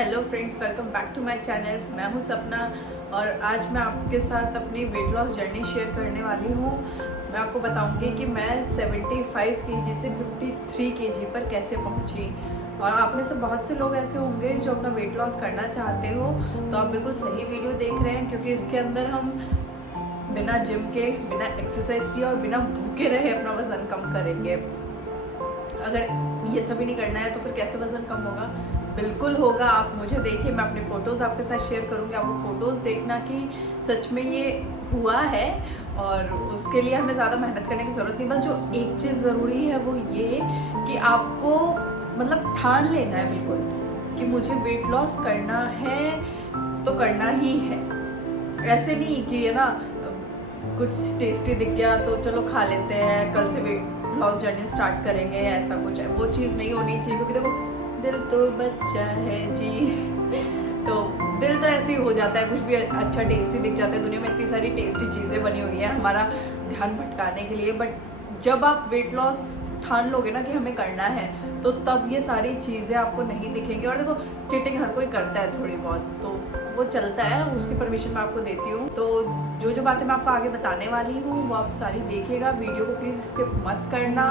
Hello friends, welcome back to my channel. मैं हूं सपना और आज मैं आपके साथ अपनी वेट लॉस जर्नी शेयर करने वाली हूं। मैं आपको बताऊंगी कि मैं 75 केजी से 53 केजी पर कैसे पहुंची। और आप में से बहुत से लोग ऐसे होंगे जो अपना वेट लॉस करना चाहते हो, तो आप बिल्कुल सही वीडियो देख रहे हैं, क्योंकि इसके अंदर हम बिना जिम के, बिना एक्सरसाइज किए और बिना भूखे रहे अपना वज़न कम करेंगे। अगर ये सभी नहीं करना है तो फिर कैसे वज़न कम होगा? बिल्कुल होगा। आप मुझे देखिए, मैं अपनी फ़ोटोज़ आपके साथ शेयर करूँगी। आप वो फ़ोटोज़ देखना कि सच में ये हुआ है, और उसके लिए हमें ज़्यादा मेहनत करने की ज़रूरत नहीं। बस जो एक चीज़ ज़रूरी है वो ये कि आपको मतलब ठान लेना है बिल्कुल कि मुझे वेट लॉस करना है तो करना ही है। ऐसे नहीं कि है ना, कुछ टेस्टी दिख गया तो चलो खा लेते हैं, कल से वेट लॉस जर्नी स्टार्ट करेंगे, ऐसा कुछ है। वो चीज़ नहीं होनी चाहिए, क्योंकि देखो दिल तो बच्चा है जी। तो दिल तो ऐसे ही हो जाता है, कुछ भी अच्छा टेस्टी दिख जाता है। दुनिया में इतनी सारी टेस्टी चीज़ें बनी हुई है हमारा ध्यान भटकाने के लिए। बट जब आप वेट लॉस ठान लोगे ना कि हमें करना है, तो तब ये सारी चीज़ें आपको नहीं दिखेंगी। और देखो, चीटिंग हर कोई करता है थोड़ी बहुत, तो वो चलता है, उसकी परमिशन मैं आपको देती हूँ। तो जो बातें मैं आपको आगे बताने वाली हूँ वो आप सारी देखिएगा। वीडियो को प्लीज़ स्किप मत करना,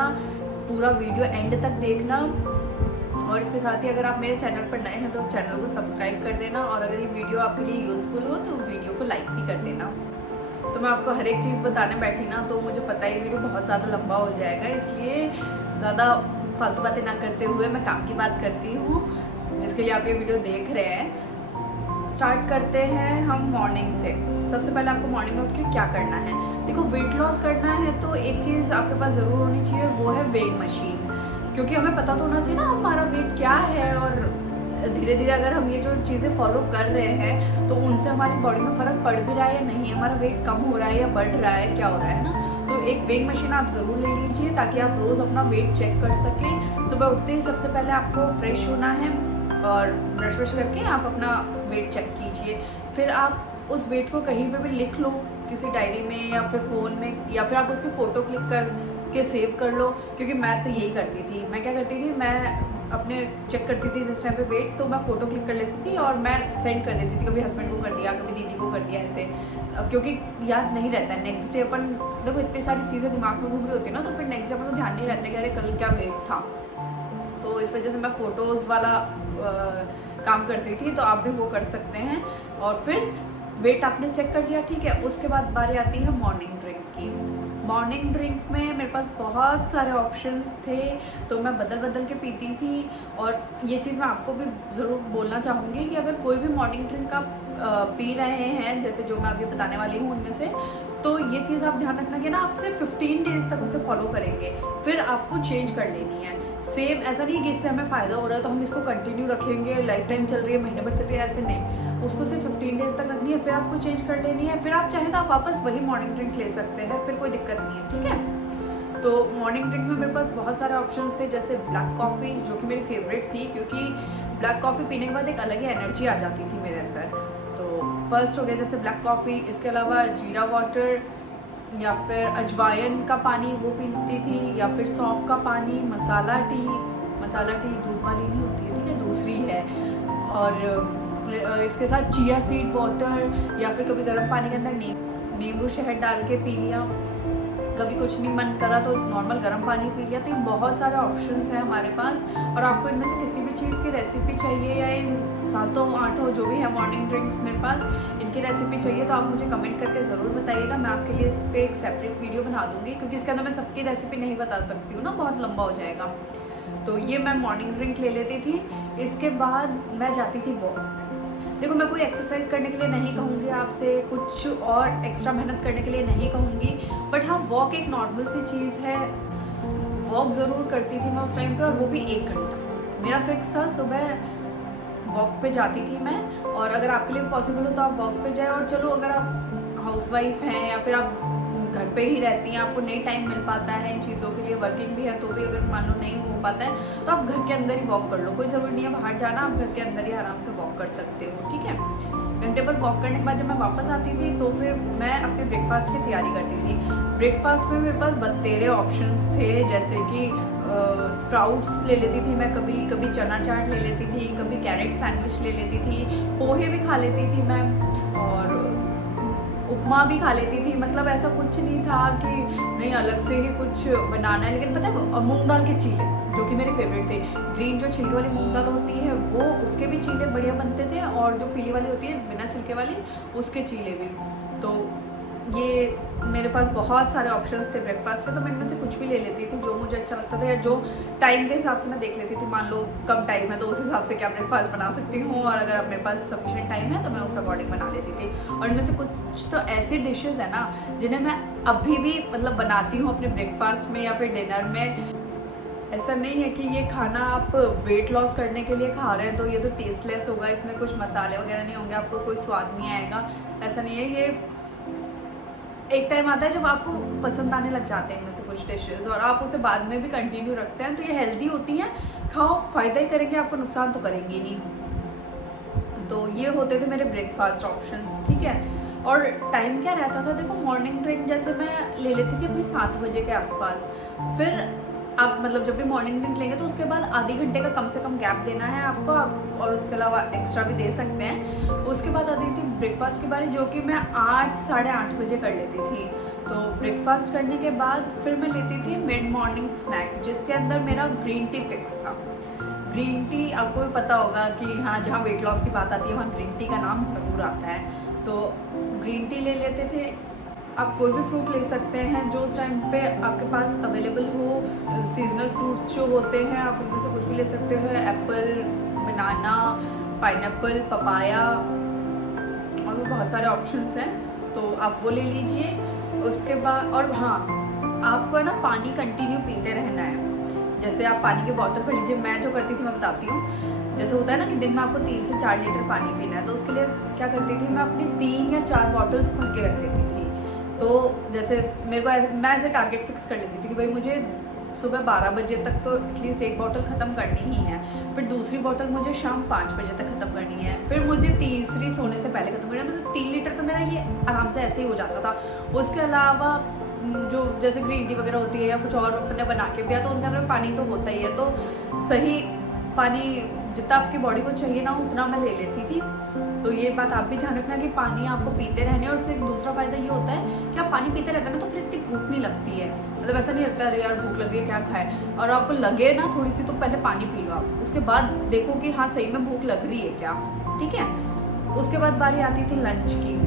पूरा वीडियो एंड तक देखना। और इसके साथ ही अगर आप मेरे चैनल पर नए हैं तो चैनल को सब्सक्राइब कर देना, और अगर ये वीडियो आपके लिए यूज़फुल हो तो वीडियो को लाइक भी कर देना। तो मैं आपको हर एक चीज़ बताने बैठी ना तो मुझे पता है वीडियो बहुत ज़्यादा लंबा हो जाएगा, इसलिए ज़्यादा फालतू बातें ना करते हुए मैं काम की बात करती हूँ, जिसके लिए आप ये वीडियो देख रहे हैं। स्टार्ट करते हैं हम मॉर्निंग से। सबसे पहले आपको मॉर्निंग में उठ के क्या करना है। देखो, वेट लॉस करना है तो एक चीज़ आपके पास ज़रूर होनी चाहिए, वो है वेइंग मशीन। क्योंकि हमें पता तो होना चाहिए ना हमारा वेट क्या है, और धीरे धीरे अगर हम ये जो चीज़ें फॉलो कर रहे हैं तो उनसे हमारी बॉडी में फ़र्क पड़ भी रहा है या नहीं, हमारा वेट कम हो रहा है या बढ़ रहा है, क्या हो रहा है ना। तो एक वेइंग मशीन आप ज़रूर ले लीजिए, ताकि आप रोज़ अपना वेट चेक कर सकें। सुबह उठते ही सबसे पहले आपको फ्रेश होना है और ब्रश व्रश करके आप अपना वेट चेक कीजिए। फिर आप उस वेट को कहीं पे भी लिख लो, किसी डायरी में या फिर फ़ोन में, या फिर आप उसकी फ़ोटो क्लिक कर के सेव कर लो। क्योंकि मैं तो यही करती थी। मैं क्या करती थी, मैं अपने चेक करती थी जिस टाइम पे वेट, तो मैं फ़ोटो क्लिक कर लेती थी और मैं सेंड कर देती थी। कभी हस्बैंड को कर दिया, कभी दीदी को कर दिया, ऐसे। क्योंकि याद नहीं रहता है नेक्स्ट डे। अपन देखो, इतनी सारी चीज़ें दिमाग में घूम रही होती है ना, तो फिर नेक्स्ट डे अपन को ध्यान नहीं रहता कि अरे कल क्या वेट था। तो इस वजह से मैं फ़ोटोज़ वाला काम करती थी, तो आप भी वो कर सकते हैं। और फिर वेट आपने चेक कर लिया, ठीक है। उसके बाद बारी आती है मॉर्निंग ड्रिंक की। मॉर्निंग ड्रिंक में मेरे पास बहुत सारे ऑप्शंस थे, तो मैं बदल बदल के पीती थी। और ये चीज़ मैं आपको भी ज़रूर बोलना चाहूँगी कि अगर कोई भी मॉर्निंग ड्रिंक आप पी रहे हैं, जैसे जो मैं अभी बताने वाली हूँ उनमें से, तो ये चीज़ आप ध्यान रखना कि ना आप सिर्फ 15 डेज़ तक उसे फॉलो करेंगे, फिर आपको चेंज कर लेनी है। सेम ऐसा नहीं है कि इससे हमें फ़ायदा हो रहा है तो हम इसको कंटिन्यू रखेंगे, लाइफ टाइम चल रही है, महीने भर चल रही है, ऐसे नहीं। उसको सिर्फ 15 डेज़ तक रखनी है, फिर आपको चेंज कर लेनी है। फिर आप चाहें तो आप वापस वही मॉर्निंग ड्रिंक ले सकते हैं, फिर कोई दिक्कत नहीं है, ठीक है। तो मॉर्निंग ड्रिंक में मेरे पास बहुत सारे ऑप्शंस थे, जैसे ब्लैक कॉफ़ी, जो कि मेरी फेवरेट थी, क्योंकि ब्लैक कॉफ़ी पीने के बाद एक अलग ही एनर्जी आ जाती थी मेरे अंदर। तो फर्स्ट हो गया जैसे ब्लैक कॉफ़ी। इसके अलावा जीरा वाटर या फिर अजवाइन का पानी वो पीती थी, या फिर सौंफ का पानी, मसाला टी। मसाला टी दूध वाली नहीं होती है, ठीक है, दूसरी है। और इसके साथ चिया सीड वाटर, या फिर कभी गर्म पानी के अंदर नींबू शहद डाल के पी लिया। कभी कुछ नहीं मन करा तो नॉर्मल गर्म पानी पी लिया। तो ये बहुत सारे ऑप्शंस हैं हमारे पास। और आपको इनमें से किसी भी चीज़ की रेसिपी चाहिए, या इन 7-8 जो भी है मॉर्निंग ड्रिंक्स मेरे पास, इनकी रेसिपी चाहिए तो आप मुझे कमेंट करके ज़रूर बताइएगा। मैं आपके लिए इस पर एक सेपरेट वीडियो बना दूँगी, क्योंकि इसके अंदर मैं सबकी रेसिपी नहीं बता सकती हूँ ना, बहुत लंबा हो जाएगा। तो ये मैं मॉर्निंग ड्रिंक ले लेती थी। इसके बाद मैं जाती थी वॉक। देखो, मैं कोई एक्सरसाइज करने के लिए नहीं कहूँगी आपसे, कुछ और एक्स्ट्रा मेहनत करने के लिए नहीं कहूँगी, बट हाँ, वॉक एक नॉर्मल सी चीज़ है। वॉक ज़रूर करती थी मैं उस टाइम पे, और वो भी 1 घंटा मेरा फिक्स था। सुबह वॉक पे जाती थी मैं। और अगर आपके लिए पॉसिबल हो तो आप वॉक पे जाए। और चलो, अगर आप हाउसवाइफ हैं या फिर आप घर पे ही रहती हैं, आपको नहीं टाइम मिल पाता है इन चीज़ों के लिए, वर्किंग भी है तो भी अगर मान लो नहीं हो पाता है तो आप घर के अंदर ही वॉक कर लो, कोई ज़रूरी नहीं है बाहर जाना, आप घर के अंदर ही आराम से वॉक कर सकते हो, ठीक है। घंटे पर वॉक करने के बाद जब मैं वापस आती थी तो फिर मैं अपने ब्रेकफास्ट की तैयारी करती थी। ब्रेकफास्ट में मेरे पास बतेरे ऑप्शंस थे, जैसे कि स्प्राउट्स ले लेती थी मैं, कभी कभी चना चाट ले लेती थी, कभी कैरेट सैंडविच ले लेती थी, पोहे भी खा लेती थी मैं, और उपमा भी खा लेती थी। मतलब ऐसा कुछ नहीं था कि नहीं अलग से ही कुछ बनाना है। लेकिन पता है मूंग दाल के चीले जो कि मेरे फेवरेट थे, ग्रीन जो छिलके वाली मूंग दाल होती है वो, उसके भी चीले बढ़िया बनते थे, और जो पीली वाली होती है बिना छिलके वाली उसके चीले भी। तो ये मेरे पास बहुत सारे ऑप्शंस थे ब्रेकफास्ट के, तो मैं इनमें से कुछ भी ले लेती थी जो मुझे अच्छा लगता था, या जो टाइम के हिसाब से मैं देख लेती थी, मान लो कम टाइम है तो उस हिसाब से क्या ब्रेकफास्ट बना सकती हूँ, और अगर मेरे पास सफिशिएंट टाइम है तो मैं उस अकॉर्डिंग बना लेती थी। और इनमें से कुछ तो ऐसी डिशेज़ है ना जिन्हें मैं अभी भी मतलब बनाती हूँ अपने ब्रेकफास्ट में या फिर डिनर में। ऐसा नहीं है कि ये खाना आप वेट लॉस करने के लिए खा रहे हैं तो ये तो टेस्टलेस होगा, इसमें कुछ मसाले वगैरह नहीं होंगे, आपको कोई स्वाद नहीं आएगा, ऐसा नहीं है। ये एक टाइम आता है जब आपको पसंद आने लग जाते हैं इनमें से कुछ डिशेस, और आप उसे बाद में भी कंटिन्यू रखते हैं, तो ये हेल्दी होती हैं, खाओ, फ़ायदा ही करेंगे, आपको नुकसान तो करेंगे नहीं। तो ये होते थे मेरे ब्रेकफास्ट ऑप्शंस, ठीक है। और टाइम क्या रहता था, देखो मॉर्निंग ड्रिंक जैसे मैं ले लेती थी अपनी 7 बजे के आसपास, फिर आप मतलब जब भी मॉर्निंग ड्रिंक लेंगे तो उसके बाद आधे घंटे का कम से कम गैप देना है आपको, और उसके अलावा एक्स्ट्रा भी दे सकते हैं। उसके बाद आती थी ब्रेकफास्ट की बारी, जो कि मैं 8 साढ़े 8 बजे कर लेती थी। तो ब्रेकफास्ट करने के बाद फिर मैं लेती थी मिड मॉर्निंग स्नैक, जिसके अंदर मेरा ग्रीन टी फिक्स था। ग्रीन टी आपको भी पता होगा कि हाँ, जहाँ वेट लॉस की बात आती है वहाँ ग्रीन टी का नाम ज़रूर आता है। तो ग्रीन टी ले लेते थे। आप कोई भी फ्रूट ले सकते हैं जो उस टाइम पे आपके पास अवेलेबल हो, सीजनल फ्रूट्स जो होते हैं आप उनमें से कुछ भी ले सकते हो, एप्पल, बनाना, पाइनएप्पल, पपाया, और भी बहुत सारे ऑप्शंस हैं, तो आप वो ले लीजिए। उसके बाद और हाँ, आपको ना पानी कंटिन्यू पीते रहना है। जैसे आप पानी की बॉटल भर लीजिए, मैं जो करती थी मैं बताती हूँ। जैसे होता है ना कि दिन में आपको 3 से 4 लीटर पानी पीना है, तो उसके लिए क्या करती थी मैं अपनी 3 या 4 बॉटल्स भर के रख देती थी। तो जैसे मेरे को मैं ऐसे टारगेट फिक्स कर लेती थी कि भाई मुझे सुबह 12 बजे तक तो एटलीस्ट एक बॉटल ख़त्म करनी ही है, फिर दूसरी बॉटल मुझे शाम 5 बजे तक ख़त्म करनी है, फिर मुझे तीसरी सोने से पहले ख़त्म करनी है। मतलब 3 लीटर तो मेरा ये आराम से ऐसे ही हो जाता था। उसके अलावा जो जैसे ग्रीन टी वगैरह होती है या कुछ और अपने बना के पिया, तो उनके अंदर पानी तो होता ही है, तो सही पानी जितना आपकी बॉडी को चाहिए ना उतना मैं ले लेती थी। तो ये बात आप भी ध्यान रखना कि पानी आपको पीते रहने। और उससे दूसरा फ़ायदा ये होता है कि आप पानी पीते रहते हैं ना तो फिर इतनी भूख नहीं लगती है, मतलब ऐसा नहीं लगता अरे यार भूख लगी है क्या खाए, और आपको लगे ना थोड़ी सी तो पहले पानी पी लो आप, उसके बाद देखो कि हाँ सही में भूख लग रही है क्या, ठीक है। उसके बाद बारी आती थी लंच की।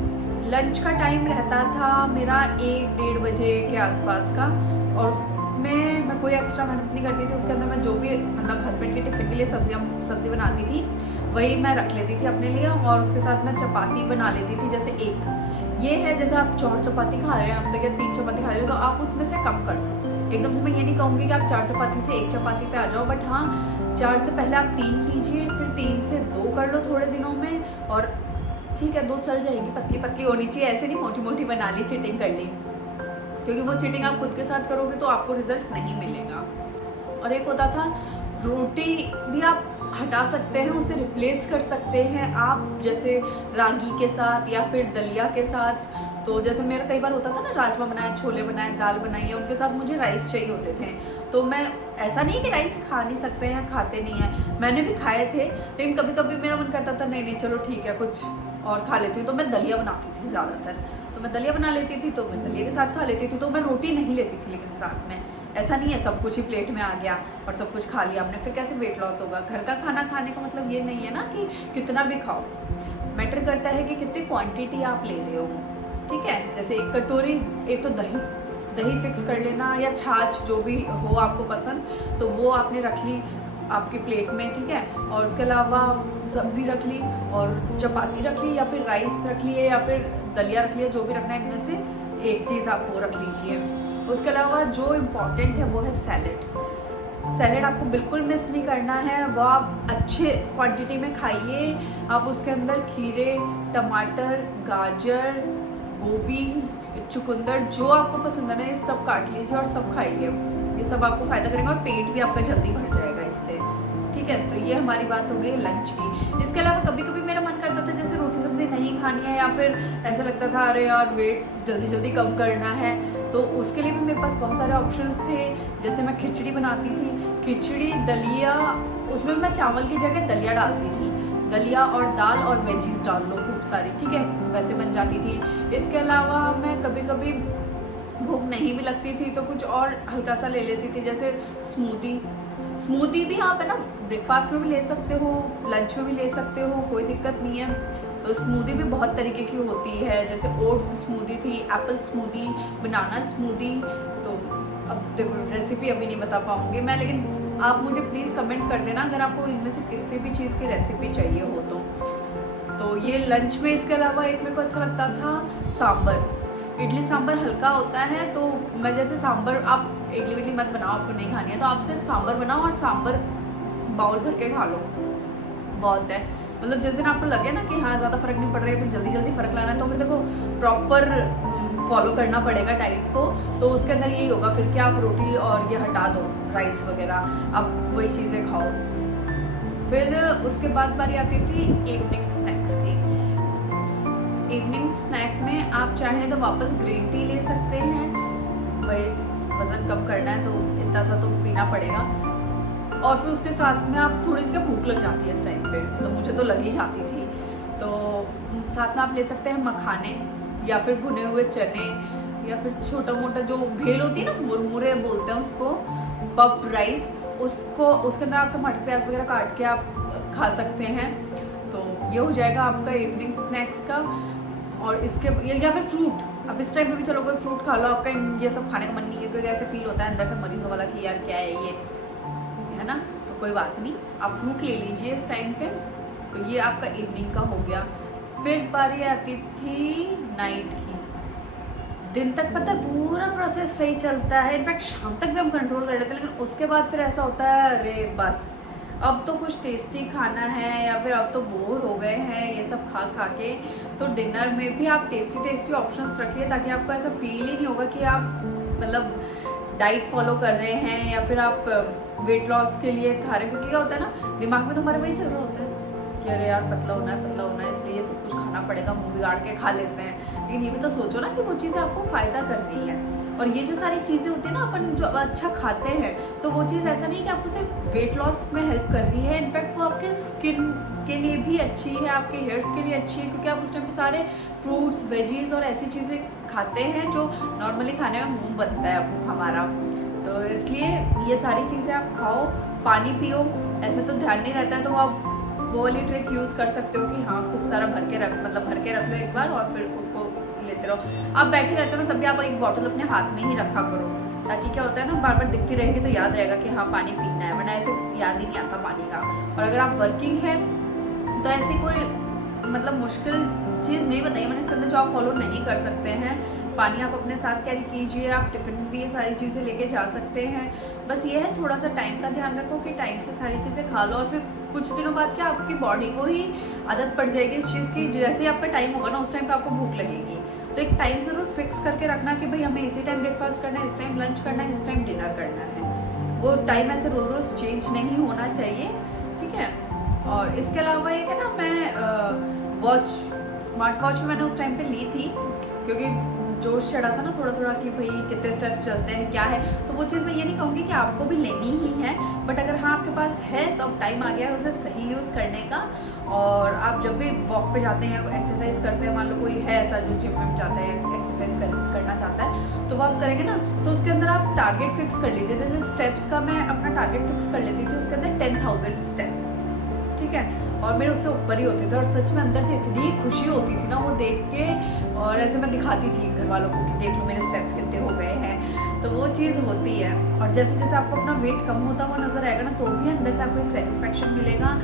लंच का टाइम रहता था मेरा 1-1:30 बजे के आसपास का, और उसमें मैं कोई एक्स्ट्रा मेहनत नहीं करती थी। उसके अंदर मैं जो भी मतलब हस्बैंड के टिफ़िन के लिए सब्ज़ी बनाती थी वही मैं रख लेती थी अपने लिए, और उसके साथ मैं चपाती बना लेती थी। जैसे एक ये है, जैसे आप 4 चपाती खा रहे हैं अब तक या 3 चपाती खा रहे हो तो आप उसमें से कम कर लो। एकदम से मैं ये नहीं कहूँगी कि आप 4 चपाती से 1 चपाती पे आ जाओ, बट हाँ 4 से पहले आप 3 कीजिए, फिर 3 से 2 कर लो थोड़े दिनों में, और ठीक है 2 चल जाएगी, पतली पतली होनी चाहिए, ऐसे नहीं मोटी मोटी बना ली चीटिंग कर ली, क्योंकि वो चीटिंग आप खुद के साथ करोगे तो आपको रिजल्ट नहीं मिलेगा। और एक होता था रोटी भी आप हटा सकते हैं, उसे रिप्लेस कर सकते हैं आप, जैसे रागी के साथ या फिर दलिया के साथ। तो जैसे मेरा कई बार होता था ना, राजमा बनाए, छोले बनाए, दाल बनाई है, उनके साथ मुझे राइस चाहिए होते थे। तो मैं ऐसा नहीं कि राइस खा नहीं सकते हैं, खाते नहीं हैं, मैंने भी खाए थे, लेकिन कभी कभी मेरा मन करता था नहीं चलो ठीक है कुछ और खा लेती हूँ, तो मैं दलिया बनाती थी ज़्यादातर। तो मैं दलिया बना लेती थी, तो मैं दलिया के साथ खा लेती थी। तो मैं रोटी नहीं लेती थी, लेकिन साथ में ऐसा नहीं है सब कुछ ही प्लेट में आ गया और सब कुछ खा लिया आपने, फिर कैसे वेट लॉस होगा। घर का खाना खाने का मतलब ये नहीं है ना कि कितना भी खाओ, मैटर करता है कि कितनी क्वांटिटी आप ले रहे हो, ठीक है। जैसे एक कटोरी, एक तो दही फिक्स कर लेना, या छाछ जो भी हो आपको पसंद, तो वो आपने रख ली आपकी प्लेट में, ठीक है। और उसके अलावा सब्ज़ी रख ली, और चपाती रख ली, या फिर राइस रख लिए, या फिर दलिया रख लिया, जो भी रखना है इनमें से एक चीज़ आप वो रख लीजिए। उसके अलावा जो इम्पॉर्टेंट है वो है सैलेड आपको बिल्कुल मिस नहीं करना है, वो आप अच्छे क्वांटिटी में खाइए। आप उसके अंदर खीरे, टमाटर, गाजर, गोभी, चुकंदर, जो आपको पसंद है ना ये सब काट लीजिए और सब खाइए। ये सब आपको फ़ायदा करेगा और पेट भी आपका जल्दी भर जाएगा इससे। ठीक है, तो ये हमारी बात हो गई लंच की। इसके अलावा कभी कभी मेरा मन करता था जैसे रोटी सब्ज़ी नहीं खानी है, या फिर ऐसा लगता था अरे यार वेट जल्दी जल्दी कम करना है, तो उसके लिए भी मेरे पास बहुत सारे ऑप्शंस थे। जैसे मैं खिचड़ी बनाती थी, खिचड़ी दलिया, उसमें मैं चावल की जगह दलिया डालती थी। दलिया और दाल और वेजीज डाल लो खूब सारी, ठीक है, वैसे बन जाती थी। इसके अलावा मैं कभी कभी भूख नहीं भी लगती थी तो कुछ और हल्का सा ले लेती थी, जैसे स्मूदी भी आप है ना ब्रेकफास्ट में भी ले सकते हो, लंच में भी ले सकते हो, कोई दिक्कत नहीं है। तो स्मूदी भी बहुत तरीके की होती है, जैसे ओट्स स्मूदी थी, एप्पल स्मूदी, बनाना स्मूदी। तो अब देखो रेसिपी अभी नहीं बता पाऊँगी मैं, लेकिन आप मुझे प्लीज़ कमेंट कर देना अगर आपको इनमें से किसी भी चीज़ की रेसिपी चाहिए हो तो ये लंच में। इसके अलावा एक मेरे को अच्छा लगता था सांभर, इडली सांभर हल्का होता है, तो मैं जैसे सांभर, आप इडली विडली मत बनाओ, आपको नहीं खानी है तो आप सिर्फ सांभर बनाओ और सांभर बाउल भर के खा लो, बहुत है। मतलब जिस दिन आपको लगे ना कि हाँ ज़्यादा फर्क नहीं पड़ रहा है, फिर जल्दी जल्दी फ़र्क लाना है, तो फिर देखो प्रॉपर फॉलो करना पड़ेगा डाइट को, तो उसके अंदर यही होगा फिर कि आप रोटी और ये हटा दो, राइस वगैरह, आप वही चीज़ें खाओ। फिर उसके बाद बारी आती थी इवनिंग स्नैक्स की। इवनिंग स्नैक में आप चाहें तो वापस ग्रीन टी ले सकते हैं, भाई वज़न कम करना है तो इतना सा तो पीना पड़ेगा। और फिर उसके साथ में आप थोड़ी सी भूख लग जाती है इस टाइम पे, तो मुझे तो लग ही जाती थी, तो साथ में आप ले सकते हैं मखाने, या फिर भुने हुए चने, या फिर छोटा मोटा जो भेल होती है ना, मुरमुरे बोलते हैं उसको, पफ्ड राइस, उसको उसके अंदर आप टमाटर प्याज वगैरह काट के आप खा सकते हैं। तो ये हो जाएगा आपका इवनिंग स्नैक्स का। और इसके या फिर फ्रूट, अब इस टाइम पे भी चलो कोई फ्रूट खा लो, आपका ये सब खाने का मन नहीं है क्योंकि ऐसे फील होता है अंदर से मरीजों वाला कि यार क्या है ये, है ना, तो कोई बात नहीं, आप फ्रूट ले लीजिए इस टाइम पे। तो ये आपका इवनिंग का हो गया। फिर बारी आती थी नाइट की। दिन तक पता है पूरा प्रोसेस सही चलता है, इनफैक्ट शाम तक भी हम कंट्रोल कर लेते हैं, लेकिन उसके बाद फिर ऐसा होता है अरे बस अब तो कुछ टेस्टी खाना है, या फिर अब तो बोर हो गए हैं ये सब खा खा के। तो डिनर में भी आप टेस्टी ऑप्शंस रखिए, ताकि आपको ऐसा फील ही नहीं होगा कि आप मतलब डाइट फॉलो कर रहे हैं या फिर आप वेट लॉस के लिए खा रहे हैं। क्योंकि क्या होता है ना, दिमाग में तो हमारे वही चल रहा होता है कि अरे यार पतला होना है, इसलिए ये सब कुछ खाना पड़ेगा, मुँह बिगाड़ के खा लेते हैं। लेकिन ये भी तो सोचो ना कि वो चीज़ें आपको फ़ायदा कर रही है। और ये जो सारी चीज़ें होती है ना, अपन जो अच्छा खाते हैं, तो वो चीज़ ऐसा नहीं कि आपको सिर्फ वेट लॉस में हेल्प कर रही है, इनफैक्ट वो आपके स्किन के लिए भी अच्छी है, आपके हेयर्स के लिए अच्छी है, क्योंकि आप उस टाइम पे सारे फ्रूट्स, वेजीज और ऐसी चीज़ें खाते हैं जो नॉर्मली खाने में मुँह बनता है हमारा। तो इसलिए ये सारी चीज़ें आप खाओ, पानी पियो। ऐसे तो ध्यान नहीं रहता है, तो आप वो वाली ट्रिक यूज़ कर सकते हो कि हाँ खूब सारा भर के रख लो एक बार, और फिर उसको लेते रहो। आप बैठे रहते हो ना, तब भी आप एक बॉटल अपने हाथ में ही रखा करो, ताकि क्या होता है ना, बार बार दिखती रहेगी तो याद रहेगा कि हाँ पानी पीना है, वरना ऐसे याद ही नहीं आता पानी का। और अगर आप वर्किंग है तो ऐसी कोई मतलब मुश्किल चीज़ नहीं बताई मैंने इसके अंदर जो आप फॉलो नहीं कर सकते हैं। पानी आप अपने साथ कैरी कीजिए, आप टिफ़िन भी ये सारी चीज़ें लेके जा सकते हैं। बस ये है थोड़ा सा टाइम का ध्यान रखो कि टाइम से सारी चीज़ें खा लो, और फिर कुछ दिनों बाद क्या आपकी बॉडी को ही आदत पड़ जाएगी इस चीज़ की। जैसे ही आपका टाइम होगा ना, उस टाइम पे आपको भूख लगेगी। तो एक टाइम ज़रूर फिक्स करके रखना कि भाई हमें इसी टाइम ब्रेकफास्ट करना है, इस टाइम लंच करना है, इस टाइम डिनर करना है। वो टाइम ऐसे रोज़ रोज़ चेंज नहीं होना चाहिए, ठीक है। और इसके अलावा ये कि ना, मैं स्मार्ट वॉच मैंने उस टाइम पे ली थी क्योंकि जोश चढ़ा था ना थोड़ा थोड़ा कि भाई कितने स्टेप्स चलते हैं क्या है। तो वो चीज़ मैं ये नहीं कहूँगी कि आपको भी लेनी ही है, बट अगर हाँ आपके पास है तो अब टाइम आ गया है उसे सही यूज़ करने का। और आप जब भी वॉक पे जाते हैं, एक्सरसाइज करते हैं, मान लो कोई है ऐसा जो जिम में जाता है, एक्सरसाइज करना चाहता है, तो वो आप करेंगे ना, तो उसके अंदर आप टारगेट फिक्स कर लीजिए। जैसे स्टेप्स का मैं अपना टारगेट फिक्स कर लेती थी, उसके अंदर 10,000 स्टेप, ठीक है, और मेरे उससे ऊपर ही होते थे। और सच में अंदर से इतनी खुशी होती थी ना वो देख के, और ऐसे मैं दिखाती थी घर वालों को कि देख लो मेरे स्टेप्स कितने हो गए हैं। तो वो चीज़ होती है। और जैसे जैसे आपको अपना वेट कम होता हुआ नज़र आएगा ना, तो भी अंदर से आपको एक सेटिस्फेक्शन मिलेगा।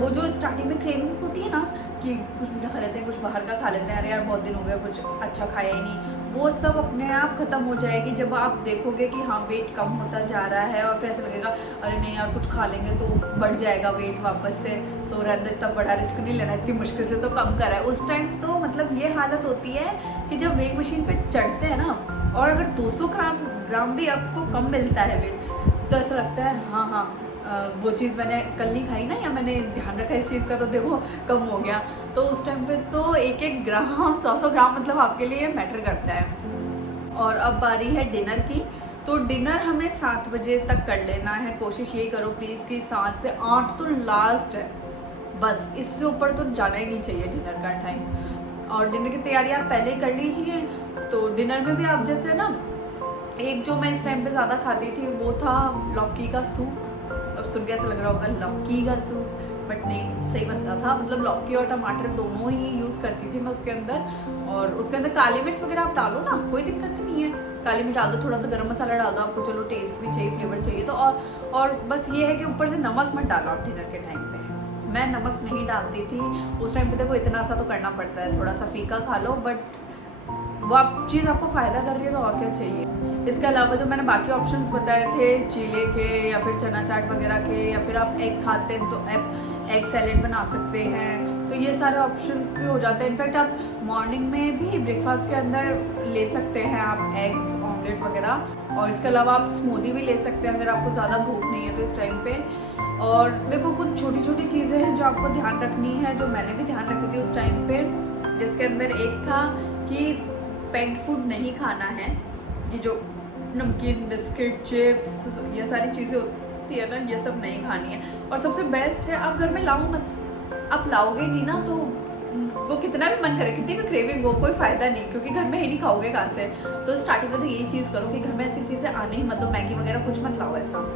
वो जो स्टार्टिंग में क्रेविंग्स होती है ना कि कुछ मीठा खा लेते हैं, कुछ बाहर का खा लेते हैं, अरे यार बहुत दिन हो गया कुछ अच्छा खाया ही नहीं, वो सब अपने आप ख़त्म हो जाएगी जब आप देखोगे कि हाँ वेट कम होता जा रहा है, और फिर ऐसा लगेगा अरे नहीं यार कुछ खा लेंगे तो बढ़ जाएगा वेट वापस से, तो रहने दो, इतना बड़ा रिस्क नहीं लेना, इतनी मुश्किल से तो कम करा है। उस टाइम तो मतलब ये हालत होती है कि जब वेट मशीन पे चढ़ते हैं ना, और अगर 200 ग्राम भी आपको कम मिलता है वेट, तो ऐसा लगता है हाँ वो चीज़ मैंने कल नहीं खाई ना, या मैंने ध्यान रखा इस चीज़ का तो देखो कम हो गया। तो उस टाइम पे तो एक एक ग्राम 100 ग्राम मतलब आपके लिए मैटर करता है। और अब बारी है डिनर की। तो डिनर हमें 7 बजे तक कर लेना है। कोशिश यही करो प्लीज़ कि 7 से 8 तो लास्ट है, बस इससे ऊपर तो जाना ही नहीं चाहिए डिनर का टाइम। और डिनर की तैयारी आप पहले ही कर लीजिए। तो डिनर में भी आप जैसे ना, एक जो मैं इस टाइम पे ज़्यादा खाती थी वो था लौकी का सूप। अब सुन के ऐसा लग रहा होगा लौकी का सूप, बट नहीं, सही बनता था। मतलब लौकी और टमाटर दोनों ही यूज़ करती थी मैं उसके अंदर, और उसके अंदर काली मिर्च वगैरह आप डालो ना, कोई दिक्कत नहीं है। काली मिर्च डाल दो, थोड़ा सा गरम मसाला डाल दो, आपको चलो टेस्ट भी चाहिए, फ्लेवर चाहिए तो। और बस ये है कि ऊपर से नमक मत डालो आप डिनर के टाइम पे। मैं नमक नहीं डालती थी उस टाइम पे। देखो इतना सा तो करना पड़ता है, थोड़ा सा फीका खा लो, बट वो आप चीज़ आपको फ़ायदा कर रही है तो और क्या चाहिए। इसके अलावा जो मैंने बाकी ऑप्शंस बताए थे चीले के, या फिर चना चाट वगैरह के, या फिर आप एग खाते हैं तो एग सैलेड बना सकते हैं, तो ये सारे ऑप्शंस भी हो जाते हैं। इनफैक्ट आप मॉर्निंग में भी ब्रेकफास्ट के अंदर ले सकते हैं आप एग्स ऑमलेट वगैरह। और इसके अलावा आप स्मूदी भी ले सकते हैं अगर आपको ज़्यादा भूख नहीं है तो इस टाइम पे। और देखो कुछ छोटी छोटी चीज़ें हैं जो आपको ध्यान रखनी है, जो मैंने भी ध्यान रखी थी उस टाइम पे, जिसके अंदर एक था कि पैक्ड फूड नहीं खाना है। ये जो नमकीन, बिस्किट, चिप्स, ये सारी चीज़ें होती है ना, ये सब नहीं खानी है। और सबसे बेस्ट है आप घर में लाओ मत। आप लाओगे नहीं ना तो वो कितना भी मन करे, कितनी भी क्रेविंग हो, कोई फ़ायदा नहीं, क्योंकि घर में ही नहीं खाओगे कहाँ से। तो स्टार्टिंग में तो यही चीज़ करो कि घर में ऐसी चीज़ें आने ही मत दो, मैगी वगैरह कुछ मत लाओ ऐसा।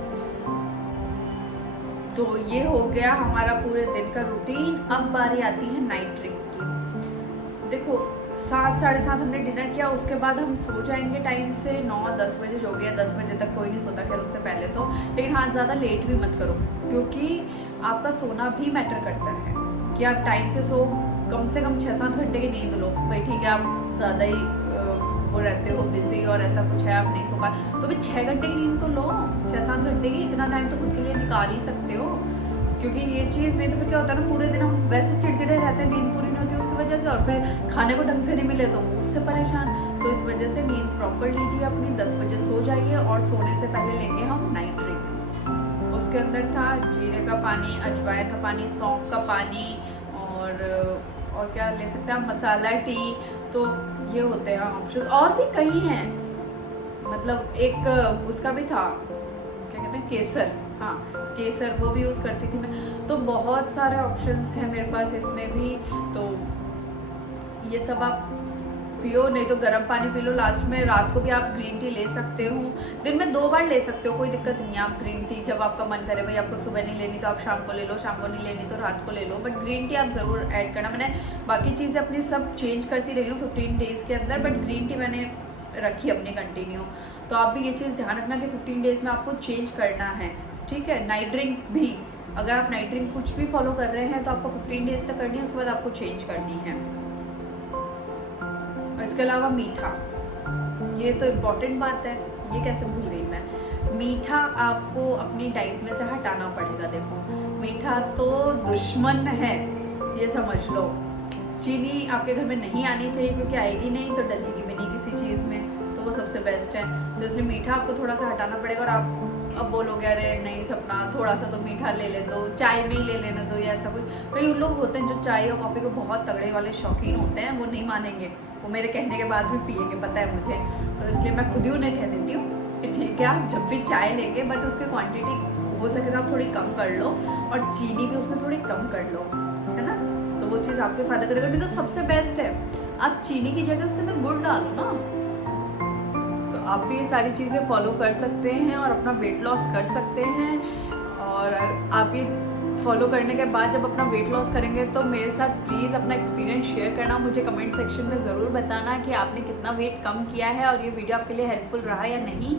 तो ये हो गया हमारा पूरे दिन का रूटीन। अब बारी आती है नाइट ड्रिंक की। देखो 7 साढ़े 7 हमने डिनर किया, उसके बाद हम सो जाएंगे टाइम से 9-10 बजे, जो भी है 10 बजे तक कोई नहीं सोता खैर उससे पहले तो। लेकिन हाँ ज़्यादा लेट भी मत करो, क्योंकि आपका सोना भी मैटर करता है कि आप टाइम से सो। कम से कम 6-7 घंटे की नींद लो। भाई ठीक है आप ज़्यादा ही वो रहते हो बिजी और ऐसा कुछ है आप नहीं सो पाए, तो भी 6 घंटे की नींद तो लो, 6-7 घंटे की। इतना टाइम तो खुद के लिए निकाल ही सकते हो, क्योंकि ये चीज़ नहीं तो फिर क्या होता है ना, पूरे दिन हम वैसे चिड़चिड़े रहते हैं, नींद पूरी नहीं होती उसकी वजह से, और फिर खाने को ढंग से नहीं मिले तो उससे परेशान। तो इस वजह से नींद प्रॉपर लीजिए अपनी, 10 बजे सो जाइए। और सोने से पहले लेंगे हम नाइट ड्रिंक। उसके अंदर था जीरे का पानी, अजवाइन का पानी, सौंफ का पानी, और क्या ले सकते हैं हम, मसाला टी। तो ये होते हैं ऑप्शन, और भी कई हैं। मतलब एक उसका भी था, क्या कहते हैं, केसर। हाँ केसर, वो भी यूज़ करती थी मैं। तो बहुत सारे ऑप्शंस हैं मेरे पास इसमें भी। तो ये सब आप पियो, नहीं तो गर्म पानी पी लो लास्ट में। रात को भी आप ग्रीन टी ले सकते हो, दिन में 2 बार ले सकते हो, कोई दिक्कत नहीं है। आप ग्रीन टी जब आपका मन करे, भाई आपको सुबह नहीं लेनी तो आप शाम को ले लो, शाम को नहीं लेनी तो रात को ले लो, बट ग्रीन टी आप ज़रूर ऐड करना। मैंने बाकी चीज़ें अपनी सब चेंज करती रही हूँ 15 डेज़ के अंदर, बट ग्रीन टी मैंने रखी अपनी कंटिन्यू। तो आप भी ये चीज़ ध्यान रखना कि 15 डेज़ में आपको चेंज करना है, ठीक है। नाइट ड्रिंक भी, अगर आप नाइट ड्रिंक कुछ भी फॉलो कर रहे हैं तो आपको 15 डेज़ तक करनी है, उसके बाद आपको चेंज करनी है। और इसके अलावा मीठा, ये तो इम्पॉर्टेंट बात है, ये कैसे भूल गई मैं। मीठा आपको अपनी डाइट में से हटाना पड़ेगा। देखो मीठा तो दुश्मन है, ये समझ लो। चीनी आपके घर में नहीं आनी चाहिए, क्योंकि आएगी नहीं तो डलेगी भी नहीं किसी चीज़ में, तो वो सबसे बेस्ट है। तो इसलिए मीठा आपको थोड़ा सा हटाना पड़ेगा। और आप अब बोलोगे अरे नहीं सपना, थोड़ा सा तो मीठा ले ले दो, चाय में ही ले लेना दो, या ऐसा कुछ। कई लोग होते हैं जो चाय और कॉफ़ी को बहुत तगड़े वाले शौकीन होते हैं, वो नहीं मानेंगे, वो मेरे कहने के बाद भी पिएंगे, पता है मुझे। तो इसलिए मैं खुद ही उन्हें कह देती हूँ कि ठीक है आप जब भी चाय लेंगे, बट उसकी क्वांटिटी हो सके तो आप थोड़ी कम कर लो, और चीनी भी उसमें थोड़ी कम कर लो, है ना। तो वो चीज़ आपके फ़ायदा करेगा। नहीं तो सबसे बेस्ट है आप चीनी की जगह उसके अंदर गुड़ डालो ना। तो आप भी ये सारी चीज़ें फॉलो कर सकते हैं और अपना वेट लॉस कर सकते हैं। और आप ये फॉलो करने के बाद जब अपना वेट लॉस करेंगे तो मेरे साथ प्लीज़ अपना एक्सपीरियंस शेयर करना, मुझे कमेंट सेक्शन में ज़रूर बताना कि आपने कितना वेट कम किया है और ये वीडियो आपके लिए हेल्पफुल रहा या नहीं।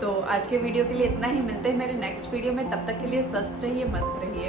तो आज के वीडियो के लिए इतना ही, मिलते हैं मेरे नेक्स्ट वीडियो में। तब तक के लिए स्वस्थ रहिए, मस्त रहिए।